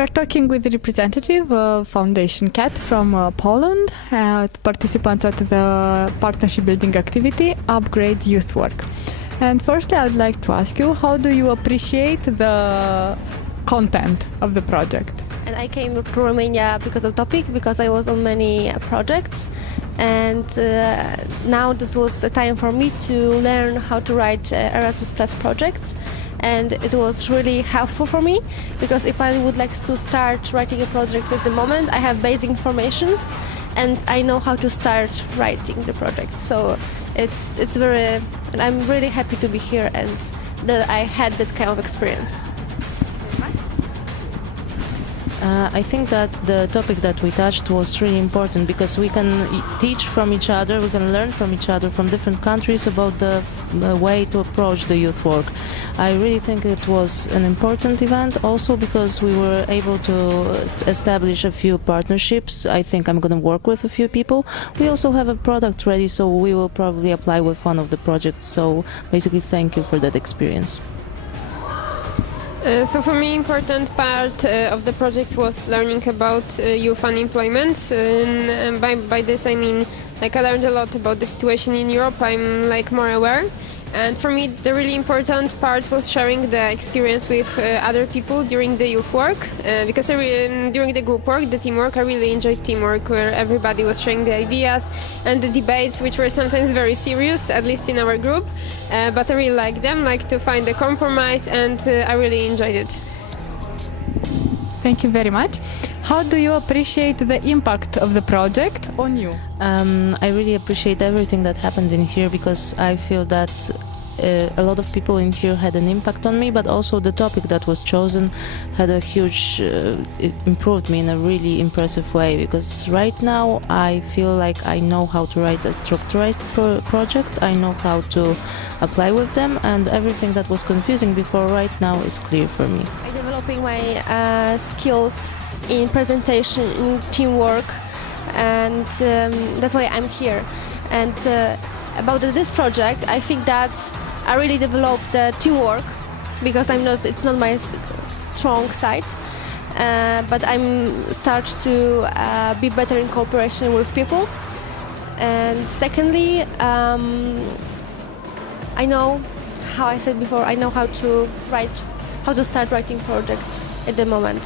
We're talking with the representative of Foundation CAT from Poland, participants at the partnership building activity Upgrade Youth Work. And firstly, I'd like to ask you, how do you appreciate the content of the project? And I came to Romania because of topic, because I was on many projects, and now this was a time for me to learn how to write Erasmus Plus projects, and it was really helpful for me, because if I would like to start writing a project at the moment, I have basic informations and I know how to start writing the project. So it's very, and I'm really happy to be here and that I had that kind of experience. I think that the topic that we touched was really important, because we can teach from each other, we can learn from each other from different countries about the way to approach the youth work. I really think it was an important event also because we were able to establish a few partnerships. I think I'm going to work with a few people. We also have a product ready, so we will probably apply with one of the projects. So basically, thank you for that experience. So for me, important part of the project was learning about youth unemployment, and by this I mean like I learned a lot about the situation in Europe. I'm like more aware, and for me the really important part was sharing the experience with other people during the youth work, because during the group work, the teamwork, I really enjoyed teamwork where everybody was sharing the ideas and the debates, which were sometimes very serious, at least in our group, but I really liked them, like to find a compromise, and I really enjoyed it. Thank you very much. How do you appreciate the impact of the project on you? I really appreciate everything that happened in here, because I feel that a lot of people in here had an impact on me, but also the topic that was chosen had a huge, it improved me in a really impressive way, because right now I feel like I know how to write a structurized project, I know how to apply with them, and everything that was confusing before right now is clear for me. I'm developing my skills in presentation, in teamwork, and that's why I'm here. And about this project, I think that I really developed the teamwork, because it's not my strong side, but I'm start to be better in cooperation with people. And secondly, I know, how I said before, I know how to start writing projects at the moment.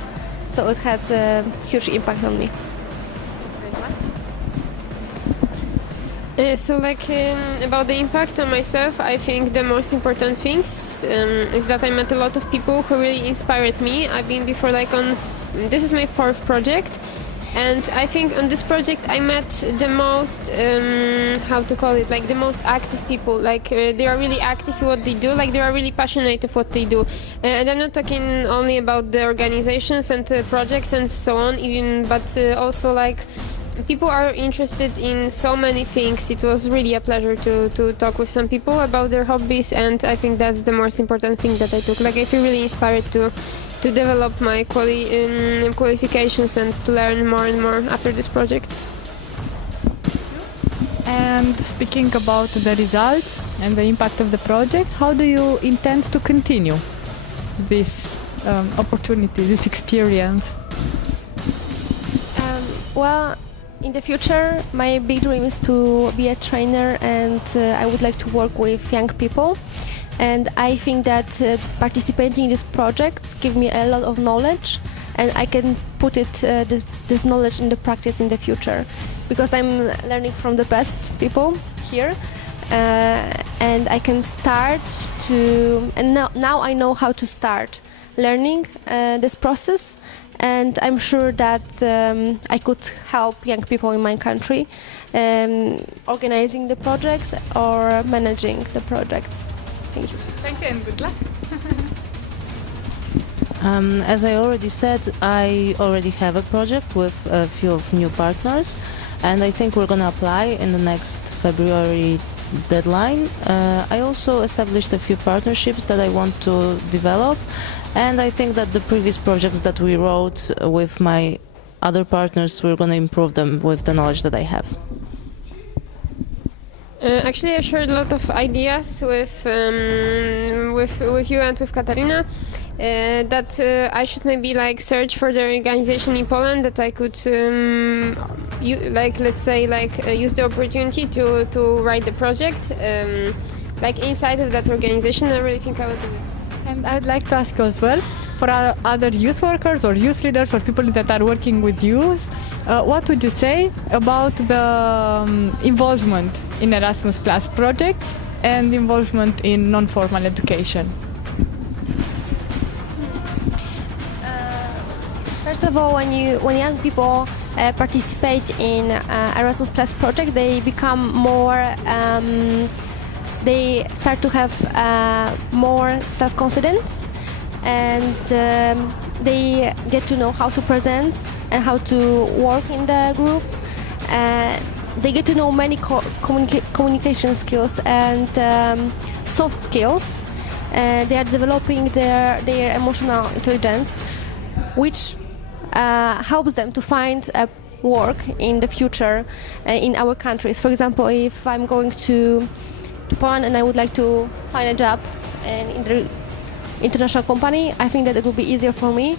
So it had a huge impact on me. So about the impact on myself, I think the most important things is that I met a lot of people who really inspired me. I've been before this is my 4th project, and I think on this project I met the most, the most active people. They are really active in what they do, they are really passionate of what they do. And I'm not talking only about the organizations and the projects and so on, but also people are interested in so many things. It was really a pleasure to talk with some people about their hobbies, and I think that's the most important thing that I took. I feel really inspired to develop my qualifications and to learn more and more after this project. And speaking about the results and the impact of the project, how do you intend to continue this opportunity, this experience? Well, in the future, my big dream is to be a trainer, and I would like to work with young people. And I think that participating in these projects give me a lot of knowledge, and I can put this knowledge into practice in the future, because I'm learning from the best people here, and I can start to. And now I know how to start learning this process. And I'm sure that I could help young people in my country organizing the projects or managing the projects. Thank you. Thank you and good luck. As I already said, I already have a project with a few of new partners, and I think we're going to apply in the next February deadline. I also established a few partnerships that I want to develop, and I think that the previous projects that we wrote with my other partners, we're going to improve them with the knowledge that I have. Actually, I shared a lot of ideas with you and with Katarina, that I should maybe like search for the organization in Poland that I could use the opportunity to write the project like inside of that organization. I really think I would do it. And I'd like to ask you as well, for other youth workers or youth leaders or people that are working with youth, what would you say about the involvement in Erasmus Plus projects and involvement in non-formal education? First of all, when young people participate in Erasmus Plus project, they become more. They start to have more self-confidence, and they get to know how to present and how to work in the group. They get to know many communication skills and soft skills. They are developing their emotional intelligence, which helps them to find work in the future in our countries. For example, if I'm going to Poland and I would like to find a job in the international company, I think that it will be easier for me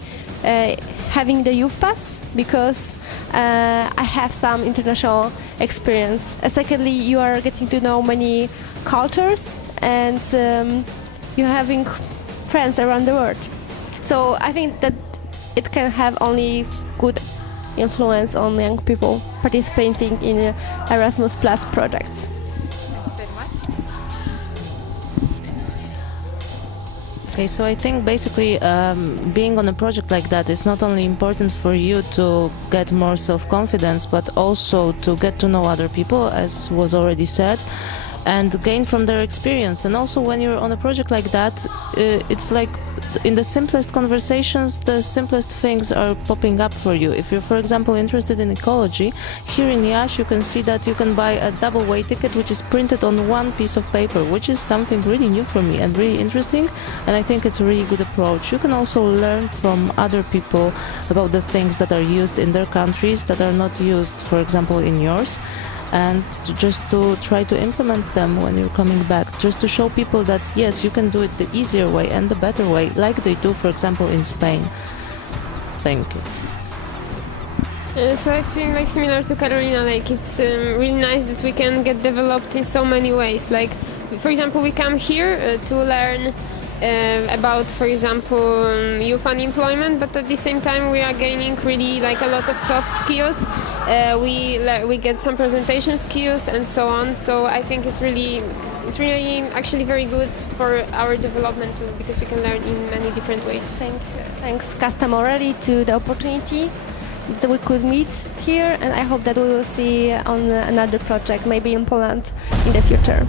having the youth pass, because I have some international experience. Secondly, you are getting to know many cultures, and you're having friends around the world. So I think that it can have only good influence on young people participating in Erasmus Plus projects. Okay, so I think basically being on a project like that is not only important for you to get more self-confidence, but also to get to know other people, as was already said, and gain from their experience. And also when you're on a project like that, it's like in the simplest conversations, the simplest things are popping up for you. If you're, for example, interested in ecology, here in Iasi you can see that you can buy a double-way ticket which is printed on one piece of paper, which is something really new for me and really interesting, and I think it's a really good approach. You can also learn from other people about the things that are used in their countries that are not used, for example, in yours, and just to try to implement them when you're coming back, just to show people that yes, you can do it the easier way and the better way, like they do, for example, in Spain. Thank you. So I feel like similar to Carolina, like it's really nice that we can get developed in so many ways. Like, for example, we come here to learn about, for example, youth unemployment, but at the same time we are gaining really like a lot of soft skills. We get some presentation skills and so on. So I think it's really actually very good for our development too, because we can learn in many different ways. Thanks, Casta Morelli, to the opportunity that we could meet here, and I hope that we will see on another project, maybe in Poland, in the future.